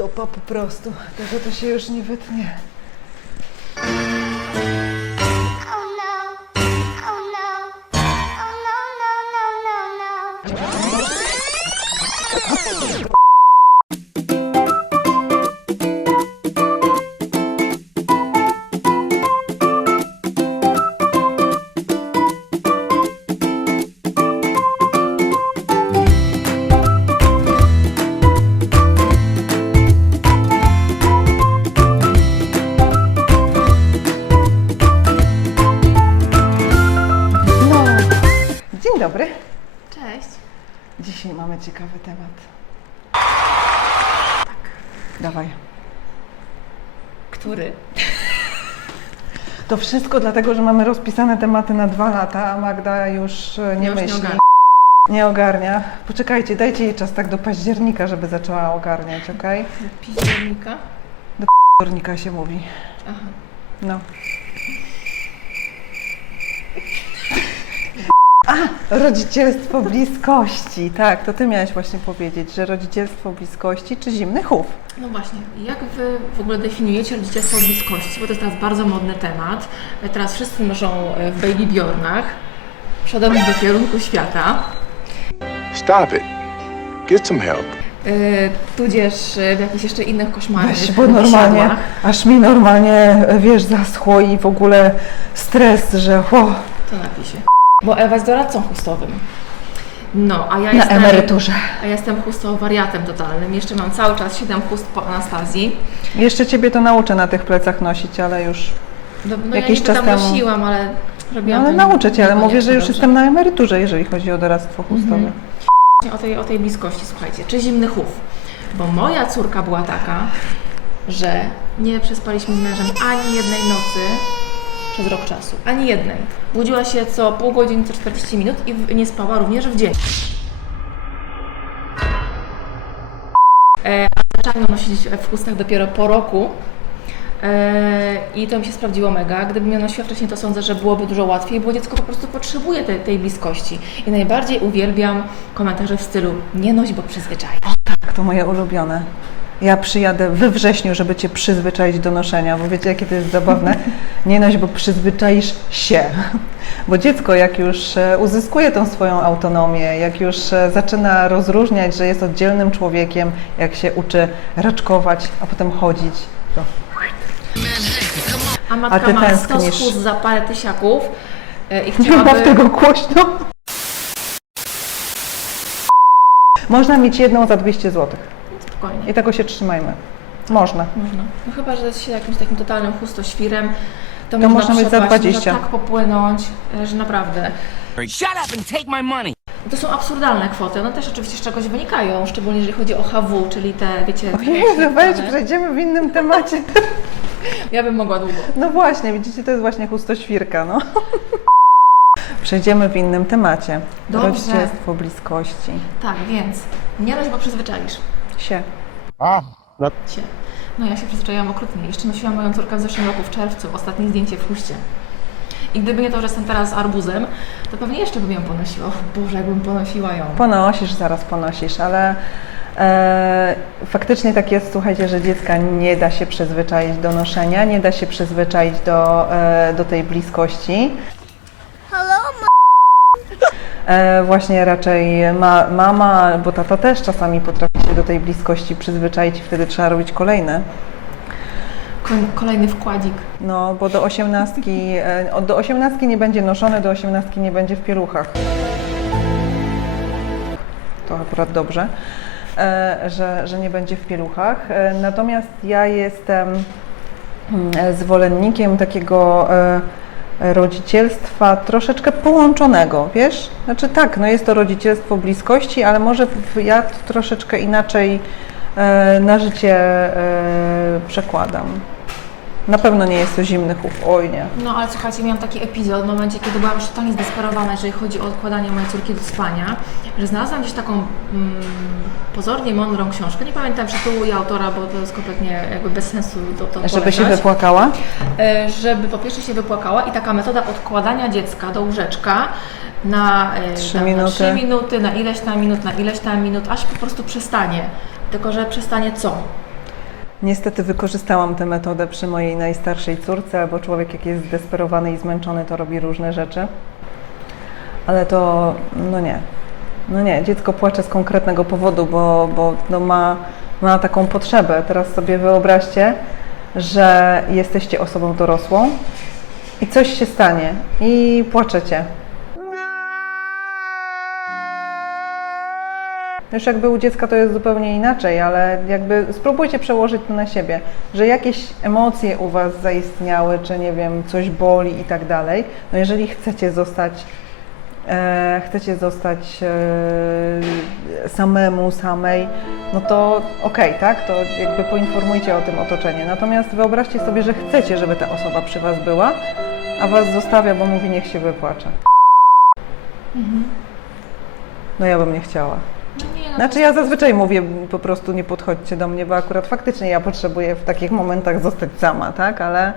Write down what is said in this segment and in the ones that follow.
Topa po prostu, tego to się już nie wytnie. Dawaj. Który? To wszystko dlatego, że mamy rozpisane tematy na dwa lata, a Magda już e, nie Ja już nie myśli. ogarniam. nie ogarnia. Poczekajcie, dajcie jej czas tak do października, żeby zaczęła ogarniać, okej? Piździernika? Października się mówi. Aha. No. A, rodzicielstwo bliskości. Tak, to ty miałaś właśnie powiedzieć, że rodzicielstwo bliskości czy zimny chów. No właśnie, jak Wy w ogóle definiujecie rodzicielstwo bliskości? Bo to jest teraz bardzo modny temat. Teraz wszyscy noszą e, w baby Bjornach. Przodem do kierunku świata. Stop it. Get some help. E, tudzież e, w jakichś jeszcze innych koszmarnych Weź, bo normalnie, aż mi normalnie, wiesz, zaschło i w ogóle stres, że o, To napisie. Bo Ewa jest doradcą chustowym. No, a ja na jestem... emeryturze. A ja jestem chustowariatem totalnym. Jeszcze mam cały czas 7 chust po Anastazji. Jeszcze ciebie to nauczę na tych plecach nosić, ale już, No, no Jakiś ja niby czas tam temu. nosiłam, ale no, robiłam ale to nauczę cię, ale mówię, że już dobrze. jestem na emeryturze, jeżeli chodzi o doradztwo chustowe. Mhm. Właśnie O tej, o tej bliskości, słuchajcie, czy zimny chów? Bo moja córka była taka, że nie przespaliśmy z mężem ani jednej nocy przez rok czasu. Ani jednej. Budziła się co pół godziny, co 40 minut i nie spała również w dzień. E, a zaczęłam nosić w chustach dopiero po roku. E, I to mi się sprawdziło mega. Gdybym ją nosiła wcześniej, to sądzę, że byłoby dużo łatwiej, bo dziecko po prostu potrzebuje tej, tej bliskości. I najbardziej uwielbiam komentarze w stylu nie noś, bo przyzwyczaj. Tak, to moje ulubione. Ja przyjadę we wrześniu, żeby Cię przyzwyczaić do noszenia, bo wiecie, jakie to jest zabawne? Nie noś, bo przyzwyczaisz się. Bo dziecko, jak już e, uzyskuje tą swoją autonomię, jak już e, zaczyna rozróżniać, że jest oddzielnym człowiekiem, jak się uczy raczkować, a potem chodzić, to A matka ty ma 100 tęsknisz. schód za parę tysiaków e, i nie mów chciałaby... tego głośno. Można mieć jedną za 200 zł. Spokojnie. I tego się trzymajmy. Można. Można. No chyba, że jest się jakimś takim totalnym chustoświrem, to, To można, można mieć za przepaść, 20. Można tak popłynąć, e, że naprawdę. Shut up and take my money. To są absurdalne kwoty. One też oczywiście z czegoś wynikają, szczególnie jeżeli chodzi o HW, czyli te, wiecie... O Jezu, wejdź, przejdziemy w innym temacie. Ja bym mogła długo. No właśnie, widzicie, to jest właśnie chustoświrka, no. Przejdziemy w innym temacie. Dobrze. Rodzicielstwo bliskości. Tak, więc nie noś, bo przyzwyczaisz Sie. się. No ja się przyzwyczaiłam okrutnie. Jeszcze nosiłam moją córkę w zeszłym roku w czerwcu, ostatnie zdjęcie w huście. I gdyby nie to, że jestem teraz arbuzem, to pewnie jeszcze bym ją ponosiła. O Boże, jakbym ponosiła ją. Ponosisz, zaraz ponosisz, ale e, faktycznie tak jest, słuchajcie, że dziecka nie da się przyzwyczaić do noszenia, nie da się przyzwyczaić do, e, do tej bliskości. E, właśnie raczej ma, mama albo tata też czasami potrafi się do tej bliskości przyzwyczaić i wtedy trzeba robić kolejne. Ko- Kolejny wkładzik. No, bo do osiemnastki, e, od- do osiemnastki nie będzie noszone, do osiemnastki nie będzie w pieluchach. To akurat dobrze, e, że, że nie będzie w pieluchach. E, Natomiast ja jestem mm, zwolennikiem takiego rodzicielstwa troszeczkę połączonego, wiesz? Znaczy tak, no jest to rodzicielstwo bliskości, ale może ja to troszeczkę inaczej e, na życie e, przekładam. Na pewno nie jest to zimny chów, oj nie. No ale słuchajcie, miałam taki epizod w momencie, kiedy byłam już totalnie zdesperowana, jeżeli chodzi o odkładanie mojej córki do spania, że znalazłam gdzieś taką mm, pozornie mądrą książkę. Nie pamiętam tytułu i autora, bo to jest kompletnie jakby bez sensu to, to Żeby się polecać. wypłakała? E, żeby po pierwsze się wypłakała i taka metoda odkładania dziecka do łóżeczka na, e, Trzy tam, na minuty. 3 minuty, na ileś tam minut, na ileś tam minut, aż po prostu przestanie. Tylko, że przestanie co? Niestety wykorzystałam tę metodę przy mojej najstarszej córce, bo człowiek jak jest zdesperowany i zmęczony, to robi różne rzeczy. Ale to, no nie. No nie, dziecko płacze z konkretnego powodu, bo, bo no ma, ma taką potrzebę. Teraz sobie wyobraźcie, że jesteście osobą dorosłą i coś się stanie i płaczecie. Już jakby u dziecka to jest zupełnie inaczej, ale jakby spróbujcie przełożyć to na siebie, że jakieś emocje u Was zaistniały, czy nie wiem, coś boli i tak dalej. No jeżeli chcecie zostać, chcecie zostać e, samemu, samej, no to okej, tak, to jakby poinformujcie o tym otoczenie. Natomiast wyobraźcie sobie, że chcecie, żeby ta osoba przy Was była, a Was zostawia, bo mówi, niech się wypłacze. No ja bym nie chciała. No no Znaczy ja zazwyczaj mówię po prostu nie podchodźcie do mnie, bo akurat faktycznie ja potrzebuję w takich momentach zostać sama, tak? Ale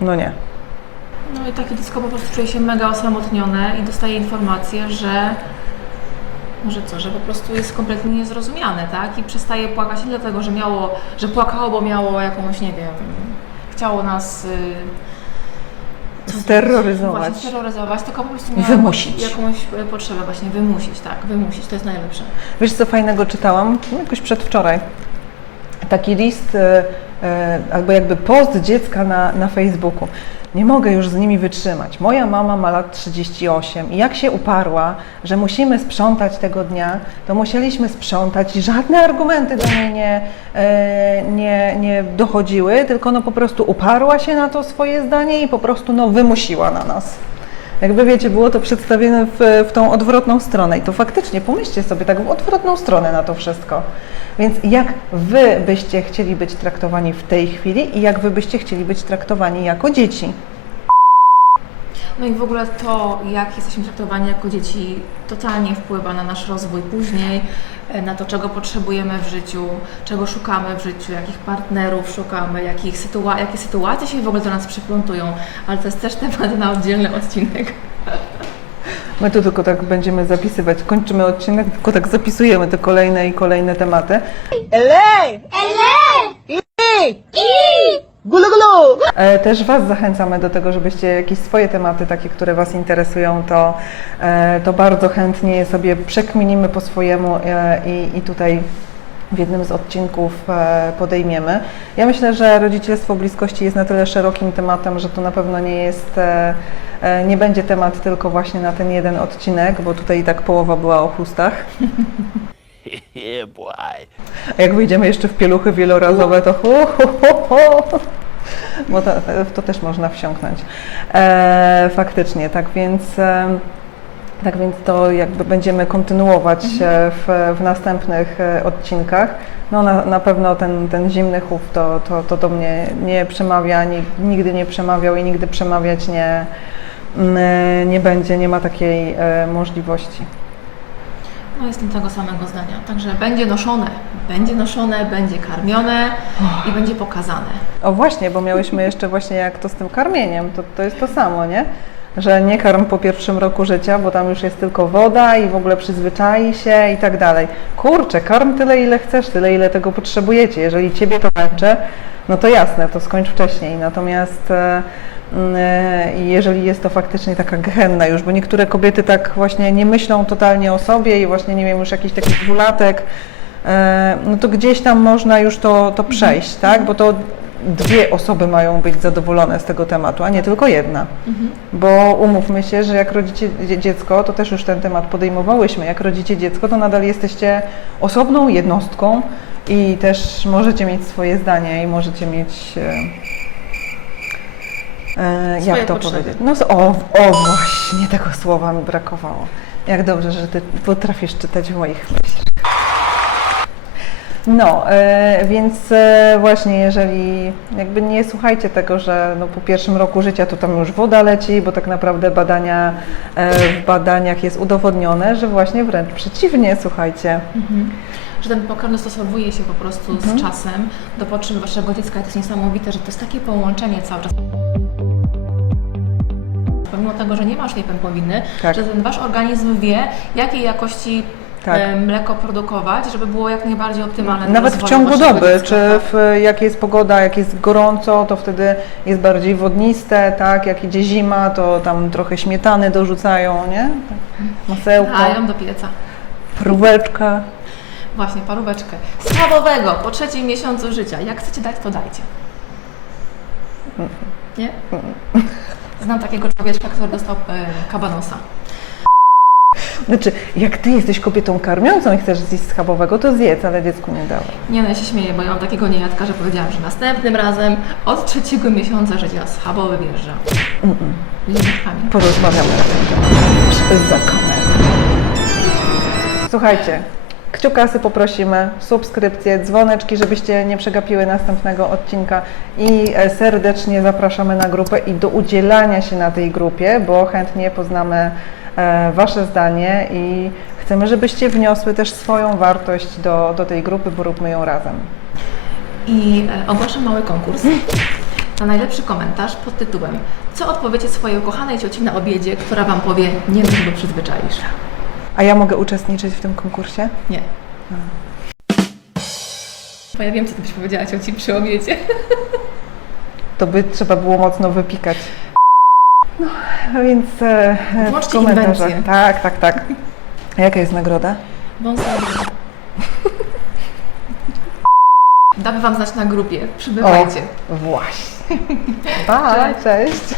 no nie. No i takie dziecko po prostu czuje się mega osamotnione i dostaje informację, że może co, że po prostu jest kompletnie niezrozumiane, tak? I przestaje płakać nie dlatego, że miało, że płakało, bo miało jakąś, nie wiem, chciało nas y. Właśnie, steroryzować, tylko po prostu miało Wymusić. jakąś y, potrzebę właśnie wymusić, tak, wymusić, to jest najlepsze. Wiesz co fajnego czytałam? No, Jakoś przedwczoraj. Taki list, e, e, albo jakby post dziecka na, na Facebooku. Nie mogę już z nimi wytrzymać. Moja mama ma lat 38 i jak się uparła, że musimy sprzątać tego dnia, to musieliśmy sprzątać i żadne argumenty do niej nie, e, nie, nie dochodziły, tylko no po prostu uparła się na to swoje zdanie i po prostu no wymusiła na nas. Jakby wiecie, było to przedstawione w, w tą odwrotną stronę i to faktycznie pomyślcie sobie tak w odwrotną stronę na to wszystko. Więc jak wy byście chcieli być traktowani w tej chwili i jak wy byście chcieli być traktowani jako dzieci? No i w ogóle to, jak jesteśmy traktowani jako dzieci, totalnie wpływa na nasz rozwój później, e, na to, czego potrzebujemy w życiu, czego szukamy w życiu, jakich partnerów szukamy, jakich sytua- jakie sytuacje się w ogóle do nas przyplątują, ale to jest też temat na oddzielny odcinek. My tu tylko tak będziemy zapisywać, kończymy odcinek, tylko tak zapisujemy te kolejne i kolejne tematy. E, Też Was zachęcamy do tego, żebyście jakieś swoje tematy, takie, które Was interesują, to, e, to bardzo chętnie je sobie przekminimy po swojemu e, i, i tutaj w jednym z odcinków e, podejmiemy. Ja myślę, że rodzicielstwo bliskości jest na tyle szerokim tematem, że to na pewno nie jest, e, e, nie będzie temat tylko właśnie na ten jeden odcinek, bo tutaj i tak połowa była o chustach. Yeah, boy. A jak wyjdziemy jeszcze w pieluchy wielorazowe, to hu, hu, hu, hu. Bo to, to też można wsiąknąć. E, faktycznie, tak więc, e, tak więc to jakby będziemy kontynuować e, w, w następnych e, odcinkach. No na, na pewno ten, ten zimny chów to, to, to do mnie nie przemawia, ni- nigdy nie przemawiał i nigdy przemawiać nie, mm, nie będzie, nie ma takiej możliwości. No jestem tego samego zdania. Także będzie noszone, będzie noszone, będzie karmione i będzie pokazane. O właśnie, bo miałyśmy jeszcze właśnie jak to z tym karmieniem, to, to jest to samo, nie? Że nie karm po pierwszym roku życia, bo tam już jest tylko woda i w ogóle przyzwyczai się i tak dalej. Kurczę, karm tyle ile chcesz, tyle ile tego potrzebujecie. Jeżeli Ciebie to męczy, no to jasne, to skończ wcześniej. Natomiast e, mm, e, jeżeli jest to faktycznie taka gehenna już, bo niektóre kobiety tak właśnie nie myślą totalnie o sobie i właśnie nie wiem, już jakiś taki dwulatek, e, no to gdzieś tam można już to, to przejść, tak? Bo to dwie osoby mają być zadowolone z tego tematu, a nie tylko jedna. Bo umówmy się, że jak rodzicie dzie- dziecko, to też już ten temat podejmowałyśmy, jak rodzicie dziecko, to nadal jesteście osobną jednostką i też możecie mieć swoje zdanie i możecie mieć... E, Swoje jak to potrzeby. powiedzieć? No, o, o, właśnie, tego słowa mi brakowało. Jak dobrze, że Ty potrafisz czytać w moich myślach. No, e, więc e, właśnie jeżeli jakby nie słuchajcie tego, że no, po pierwszym roku życia to tam już woda leci, bo tak naprawdę badania, e, w badaniach jest udowodnione, że właśnie wręcz przeciwnie, słuchajcie. Że ten pokarm dostosowuje się po prostu Mhm. z czasem do potrzeb Waszego dziecka. To jest niesamowite, że to jest takie połączenie cały czas. Pomimo tego, że nie masz tej pępowiny, Tak. że ten Wasz organizm wie, jakiej jakości Tak. e, mleko produkować, żeby było jak najbardziej optymalne. Nawet w ciągu doby, czy tak. w, jak jest pogoda, jak jest gorąco, to wtedy jest bardziej wodniste, tak? Jak idzie zima, to tam trochę śmietany dorzucają, nie? Tak. Masełko, Dają do pieca. próbeczka. Właśnie, paróweczkę. Schabowego po trzecim miesiącu życia. Jak chcecie dać, to dajcie. Nie? Znam takiego człowieczka, który dostał e, kabanosa. Znaczy, jak ty jesteś kobietą karmiącą i chcesz zjeść schabowego, to zjedz, ale dziecku nie dawaj. Nie no, ja się śmieję, bo ja mam takiego niejadka, że powiedziałam, że następnym razem od trzeciego miesiąca życia schabowy wjeżdża. Liczbami. Porozmawiamy na ten temat za kamerą. Słuchajcie, kciukasy poprosimy, subskrypcje, dzwoneczki, żebyście nie przegapiły następnego odcinka i e, serdecznie zapraszamy na grupę i do udzielania się na tej grupie, bo chętnie poznamy e, Wasze zdanie i chcemy, żebyście wniosły też swoją wartość do, do tej grupy, bo róbmy ją razem. I e, ogłaszam mały konkurs na najlepszy komentarz pod tytułem Co odpowiecie swojej ukochanej cioci na obiedzie, która Wam powie nie wiem, bo przyzwyczaisz. A ja mogę uczestniczyć w tym konkursie? Nie. Bo ja wiem, co Ty byś powiedziała cioci przy obiedzie. To by trzeba było mocno wypikać. No, więc e, w Włączcie komentarzach. inwencję. Tak, tak, tak. A jaka jest nagroda? Wąsa Damy Wam znać na grupie. Przybywajcie. Właśnie. Pa, cześć.